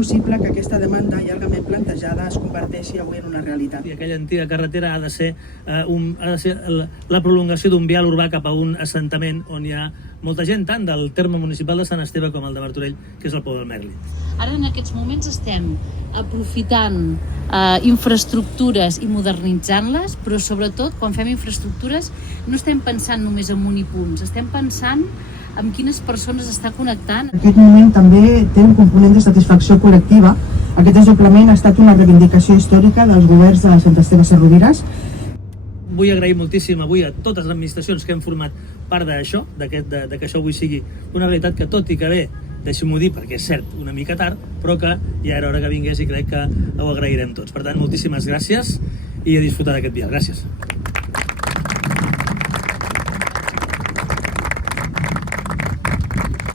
possible que aquesta demanda llargament plantejada es converteixi avui en una realitat. I aquella antiga carretera ha de ser la prolongació d'un vial urbà cap a un assentament on hi ha molta gent, tant del terme municipal de Sant Esteve com el de Martorell, que és el Pou del Merli. Ara en aquests moments estem aprofitant infraestructures i modernitzant-les, però sobretot quan fem infraestructures no estem pensant només en unipunts, estem pensant amb quines persones està connectant. Aquest moment també té un component de satisfacció col·lectiva. Aquest desdoblament ha estat una reivindicació històrica dels governs de Sant Esteve Sesrovires. Vull agrair moltíssim avui a totes les administracions que hem format part d'això, que això avui sigui una realitat que, tot i que bé, deixem-ho dir perquè és cert, una mica tard, però que ja era hora que vingués i crec que ho agrairem tots. Per tant, moltíssimes gràcies i a disfrutar d'aquest vial. Gràcies.